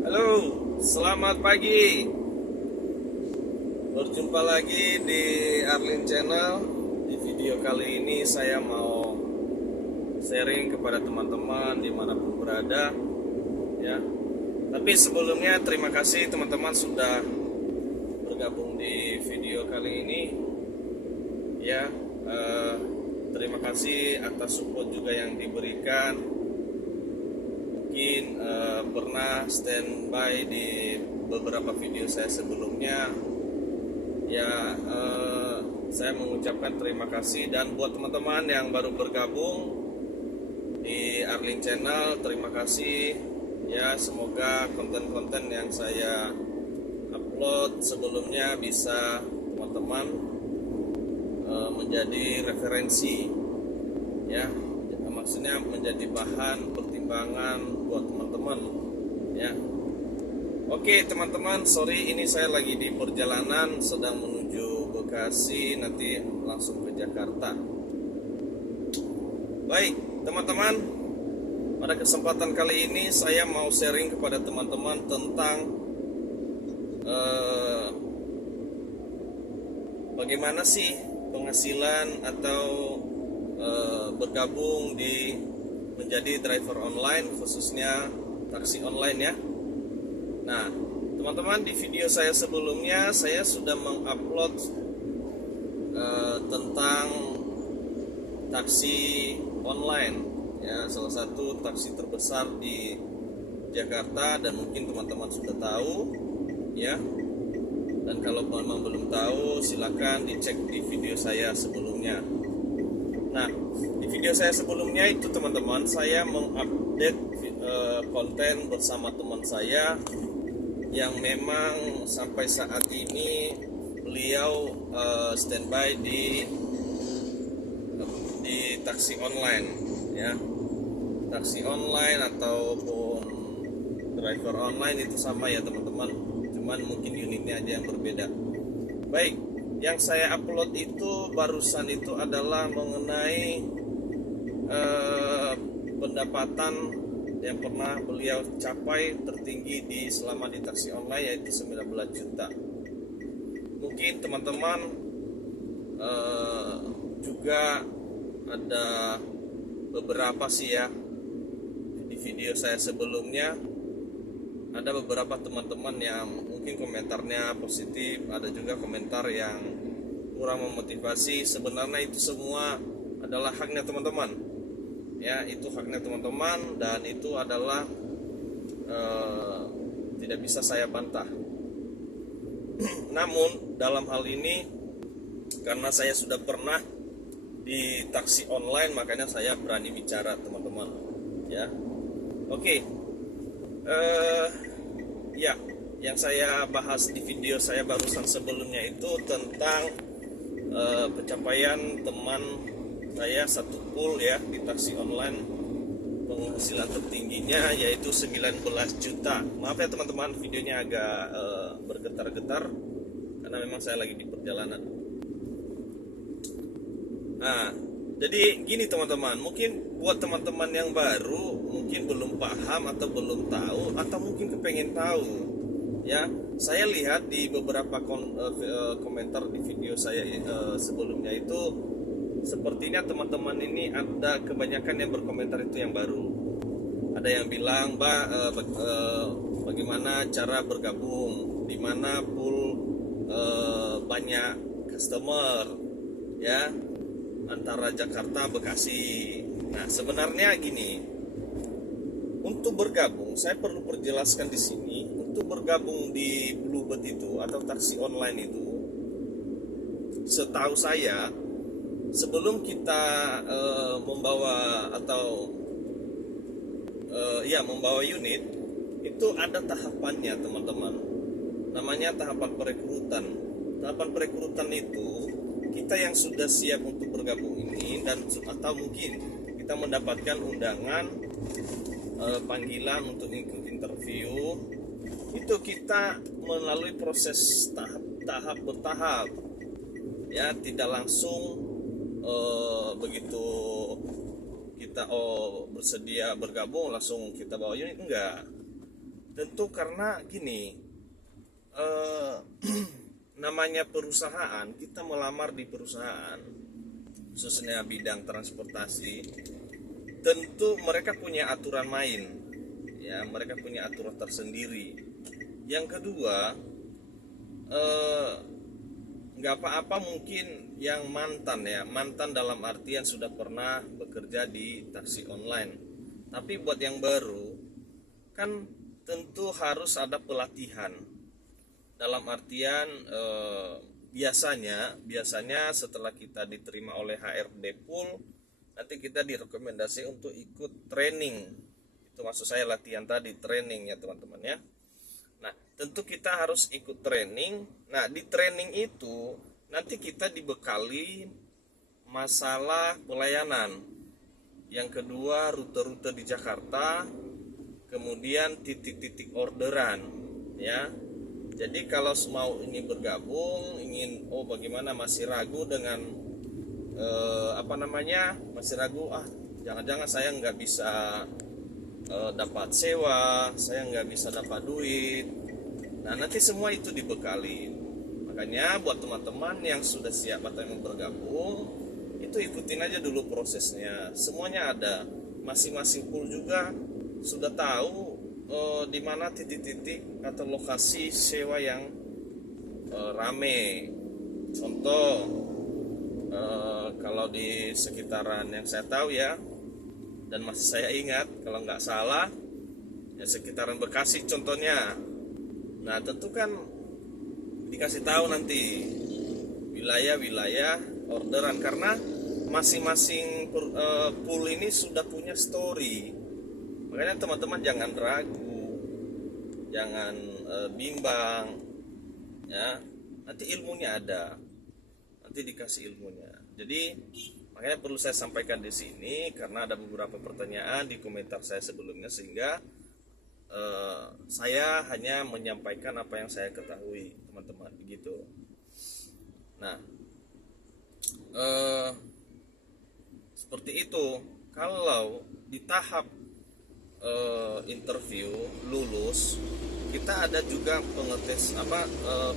Halo, selamat pagi. Berjumpa lagi di Arlin Channel. Di video kali ini saya mau sharing kepada teman-teman dimanapun berada, ya. Tapi sebelumnya terima kasih teman-teman sudah bergabung di video kali ini, ya. Terima kasih atas support juga yang diberikan. Mungkin pernah standby di beberapa video saya sebelumnya, ya. Saya mengucapkan terima kasih, dan buat teman-teman yang baru bergabung di Arlin Channel, terima kasih, ya. Semoga konten-konten yang saya upload sebelumnya bisa teman-teman menjadi referensi, ya. Maksudnya menjadi bahan pertimbangan buat teman-teman, ya. Oke teman-teman, sorry ini saya lagi di perjalanan sedang menuju Bekasi, nanti langsung ke Jakarta. Baik teman-teman, pada kesempatan kali ini saya mau sharing kepada teman-teman tentang bagaimana sih penghasilan atau bergabung di menjadi driver online, khususnya taksi online, ya. Nah teman-teman, di video saya sebelumnya saya sudah mengupload tentang taksi online, ya, salah satu taksi terbesar di Jakarta, dan mungkin teman-teman sudah tahu, ya. Dan kalau memang belum tahu, silakan dicek di video saya sebelumnya. Nah, di video saya sebelumnya itu teman-teman, saya mengupdate konten bersama teman saya yang memang sampai saat ini beliau standby di taksi online, ya. Taksi online ataupun driver online itu sama ya teman-teman, cuman mungkin unitnya aja yang berbeda. Baik, yang saya upload itu barusan itu adalah mengenai pendapatan yang pernah beliau capai tertinggi selama di taksi online, yaitu 19 juta. Mungkin teman-teman juga ada beberapa sih, ya, di video saya sebelumnya ada beberapa teman-teman yang mungkin komentarnya positif, ada juga komentar yang kurang memotivasi. Sebenarnya itu semua adalah haknya teman-teman, ya, itu haknya teman-teman, dan itu adalah tidak bisa saya bantah. Namun dalam hal ini, karena saya sudah pernah di taksi online, makanya saya berani bicara teman-teman, ya. Oke. Ya, yang saya bahas di video saya barusan sebelumnya itu tentang pencapaian teman saya satu pool, ya, di taksi online, penghasilan tertingginya yaitu 19 juta. Maaf ya teman-teman, videonya agak bergetar-getar karena memang saya lagi di perjalanan. Nah, jadi gini teman-teman, mungkin buat teman-teman yang baru mungkin belum paham atau belum tahu, atau mungkin kepengen tahu, ya. Saya lihat di beberapa komentar di video saya sebelumnya itu, sepertinya teman-teman ini ada kebanyakan yang berkomentar itu yang baru. Ada yang bilang, Mbak, bagaimana cara bergabung, di mana pool banyak customer, ya, antara Jakarta Bekasi. Nah, sebenarnya gini, untuk bergabung saya perlu perjelaskan di sini. Untuk bergabung di Bluebird itu atau taksi online itu, setahu saya, sebelum kita membawa atau membawa unit, itu ada tahapannya teman-teman. Namanya tahapan perekrutan. Tahapan perekrutan itu, kita yang sudah siap untuk bergabung ini, dan atau mungkin kita mendapatkan undangan panggilan untuk ikut interview, itu kita melalui proses tahap bertahap, ya, tidak langsung begitu kita bersedia bergabung langsung kita bawa unit, enggak. Tentu karena gini, eh, namanya perusahaan, kita melamar di perusahaan khususnya bidang transportasi, tentu mereka punya aturan main, ya mereka punya aturan tersendiri. Yang kedua, nggak apa-apa mungkin yang mantan, ya mantan dalam artian sudah pernah bekerja di taksi online, tapi buat yang baru kan tentu harus ada pelatihan. Dalam artian biasanya setelah kita diterima oleh HRD pool, nanti kita direkomendasi untuk ikut training. Itu maksud saya latihan tadi, training ya teman-teman ya. Nah, tentu kita harus ikut training. Nah, di training itu nanti kita dibekali masalah pelayanan. Yang kedua, rute-rute di Jakarta, kemudian titik-titik orderan, ya. Jadi kalau mau ini bergabung, ingin bagaimana, masih ragu dengan masih ragu, jangan-jangan saya nggak bisa dapat sewa, saya nggak bisa dapat duit. Nah, nanti semua itu dibekali. Makanya buat teman-teman yang sudah siap atau yang bergabung, itu ikutin aja dulu prosesnya. Semuanya ada. Masing-masing pool juga sudah tahu di mana titik-titik atau lokasi sewa yang rame. Contoh, kalau di sekitaran yang saya tahu ya, dan masih saya ingat kalau nggak salah ya sekitaran Bekasi contohnya. Nah, tentu kan dikasih tahu nanti wilayah-wilayah orderan, karena masing-masing pool ini sudah punya story. Makanya teman-teman jangan ragu, jangan bimbang ya, nanti ilmunya ada, nanti dikasih ilmunya. Jadi makanya perlu saya sampaikan di sini karena ada beberapa pertanyaan di komentar saya sebelumnya, sehingga saya hanya menyampaikan apa yang saya ketahui, teman-teman, begitu. Nah, seperti itu. Kalau di tahap interview lulus, kita ada juga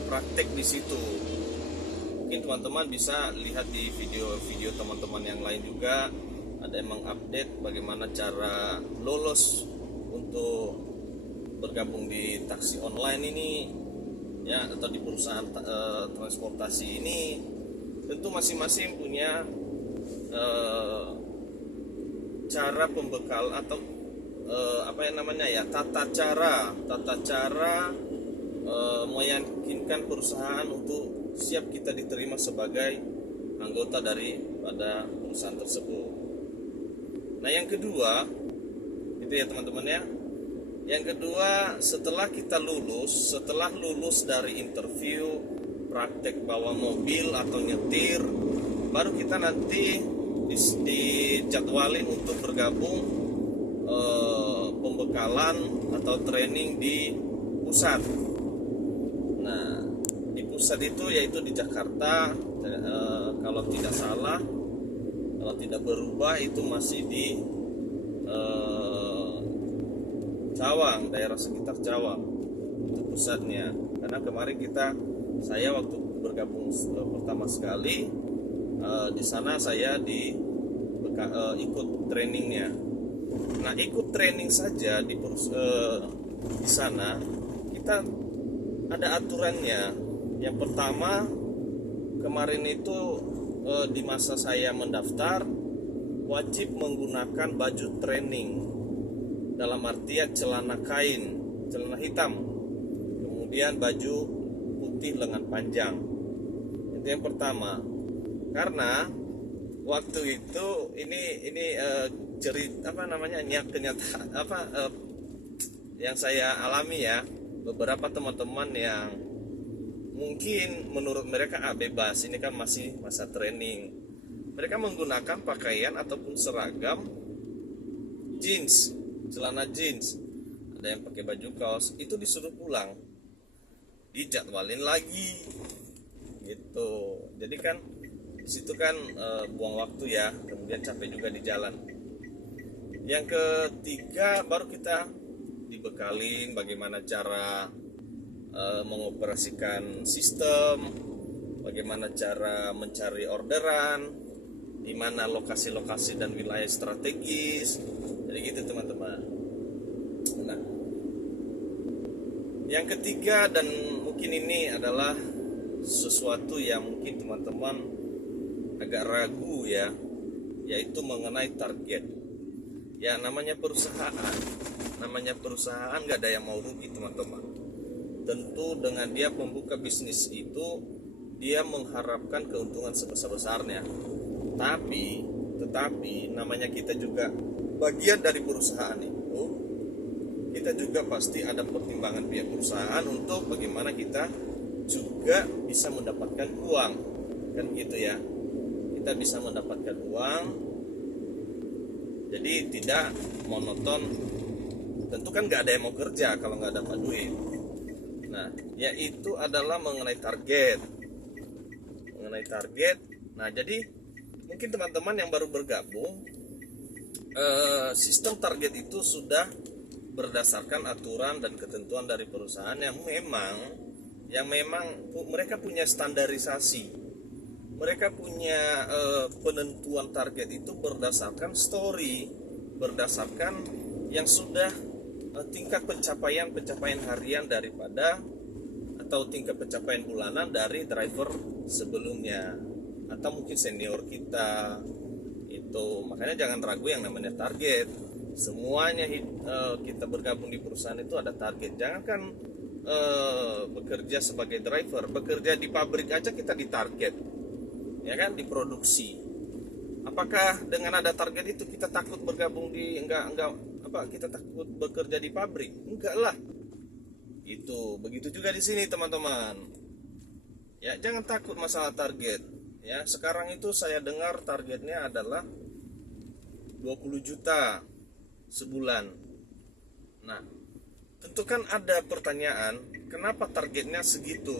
praktek di situ. Mungkin teman-teman bisa lihat di video-video teman-teman yang lain juga, ada yang mengupdate bagaimana cara lolos untuk bergabung di taksi online ini ya, atau di perusahaan transportasi ini. Tentu masing-masing punya cara pembekal atau tata cara meyakinkan perusahaan untuk siap kita diterima sebagai anggota pada perusahaan tersebut. Nah, yang kedua itu ya teman-teman ya. Yang kedua, setelah lulus dari interview, praktek bawa mobil atau nyetir, baru kita nanti dijadwalin untuk bergabung pembekalan atau training di pusat. Nah, di pusat itu yaitu di Jakarta, kalau tidak salah, kalau tidak berubah itu masih di Cawang, daerah sekitar Cawang itu pusatnya. Karena kemarin saya waktu bergabung pertama sekali di sana saya ikut trainingnya. Nah, ikut training saja di sana kita ada aturannya. Yang pertama, kemarin itu di masa saya mendaftar wajib menggunakan baju training, dalam artian celana kain, celana hitam, kemudian baju putih lengan panjang. Itu yang pertama. Karena waktu itu yang saya alami ya, beberapa teman-teman yang mungkin menurut mereka bebas, ini kan masih masa training, mereka menggunakan pakaian ataupun seragam jeans, celana jeans, ada yang pakai baju kaos, itu disuruh pulang, dijadwalin lagi gitu. Jadi kan di situ kan buang waktu ya, kemudian capek juga di jalan. Yang ketiga, baru kita dibekalin bagaimana cara mengoperasikan sistem, bagaimana cara mencari orderan, di mana lokasi-lokasi dan wilayah strategis. Jadi gitu teman-teman. Nah, yang ketiga dan mungkin ini adalah sesuatu yang mungkin teman-teman agak ragu ya, yaitu mengenai target. Ya namanya perusahaan nggak ada yang mau rugi teman-teman. Tentu dengan dia membuka bisnis itu dia mengharapkan keuntungan sebesar-besarnya. Tetapi namanya kita juga bagian dari perusahaan itu, kita juga pasti ada pertimbangan pihak perusahaan untuk bagaimana kita juga bisa mendapatkan uang, kan gitu ya. Kita bisa mendapatkan uang, jadi tidak monoton. Tentu kan nggak ada yang mau kerja kalau nggak dapat duit. Nah, yaitu adalah mengenai target. Nah, jadi mungkin teman-teman yang baru bergabung, sistem target itu sudah berdasarkan aturan dan ketentuan dari perusahaan yang memang mereka punya standarisasi. Mereka punya penentuan target itu berdasarkan story, berdasarkan yang sudah tingkat pencapaian harian daripada atau tingkat pencapaian bulanan dari driver sebelumnya atau mungkin senior kita itu. Makanya jangan ragu yang namanya target. Semuanya kita bergabung di perusahaan itu ada target. Jangankan bekerja sebagai driver, bekerja di pabrik aja kita ditarget, ya kan, diproduksi. Apakah dengan ada target itu kita takut bergabung di kita takut bekerja di pabrik? Enggak lah. Itu begitu juga di sini teman-teman. Ya, jangan takut masalah target. Ya, sekarang itu saya dengar targetnya adalah 20 juta sebulan. Nah, tentu kan ada pertanyaan, kenapa targetnya segitu?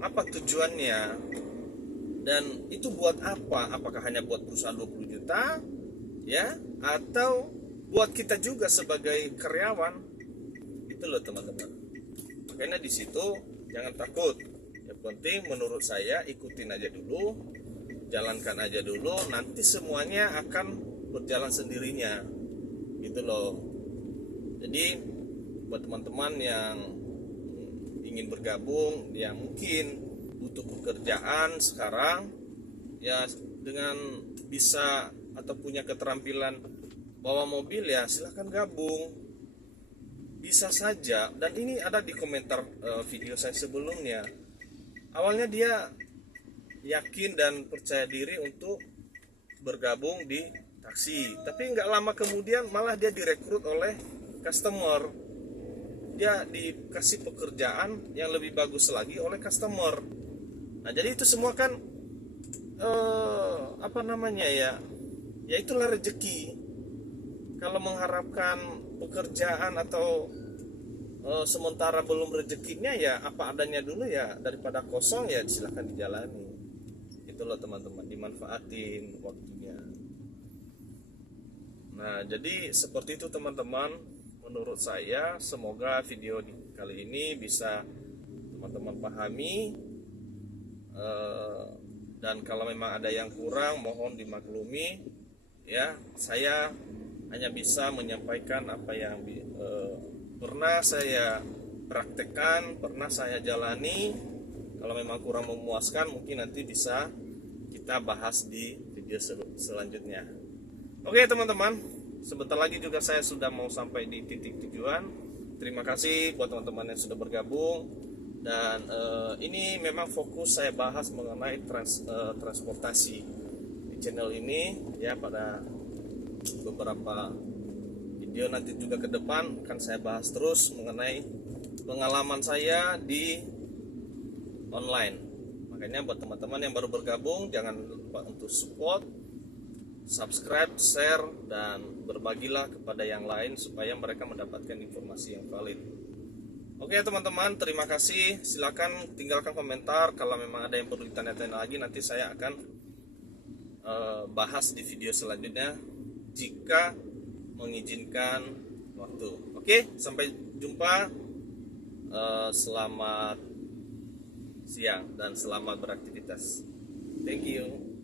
Apa tujuannya? Dan itu buat apa? Apakah hanya buat perusahaan 20 juta? Ya, atau buat kita juga sebagai karyawan? Itu loh teman-teman. Makanya di situ jangan takut. Yang penting menurut saya ikutin aja dulu, jalankan aja dulu, nanti semuanya akan berjalan sendirinya. Gitu loh. Jadi buat teman-teman yang ingin bergabung, yang mungkin butuh pekerjaan sekarang, ya dengan bisa atau punya keterampilan bawa mobil, ya silahkan gabung, bisa saja. Dan ini ada di komentar video saya sebelumnya. Awalnya dia yakin dan percaya diri untuk bergabung di taksi, tapi nggak lama kemudian malah dia direkrut oleh customer. Dia dikasih pekerjaan yang lebih bagus lagi oleh customer. Nah, jadi itu semua kan ya itulah rezeki. Kalau mengharapkan pekerjaan atau sementara belum rezekinya, ya apa adanya dulu, ya daripada kosong, ya silahkan dijalani. Itu loh teman-teman, dimanfaatin waktunya. Nah, jadi seperti itu teman-teman. Menurut saya, semoga video kali ini bisa teman-teman pahami. Dan kalau memang ada yang kurang, mohon dimaklumi. Ya, saya hanya bisa menyampaikan apa yang pernah saya praktekkan, pernah saya jalani. Kalau memang kurang memuaskan, mungkin nanti bisa kita bahas di video selanjutnya. Oke teman-teman, sebentar lagi juga saya sudah mau sampai di titik tujuan. Terima kasih buat teman-teman yang sudah bergabung. Dan ini memang fokus saya bahas mengenai transportasi di channel ini, ya. Pada beberapa video nanti juga ke depan akan saya bahas terus mengenai pengalaman saya di online. Makanya buat teman-teman yang baru bergabung, jangan lupa untuk support, subscribe, share, dan berbagilah kepada yang lain supaya mereka mendapatkan informasi yang valid. Oke teman-teman, terima kasih. Silakan tinggalkan komentar kalau memang ada yang perlu ditanya-tanya lagi. Nanti saya akan bahas di video selanjutnya jika mengizinkan waktu. Oke, sampai jumpa. Selamat siang dan selamat beraktivitas. Thank you.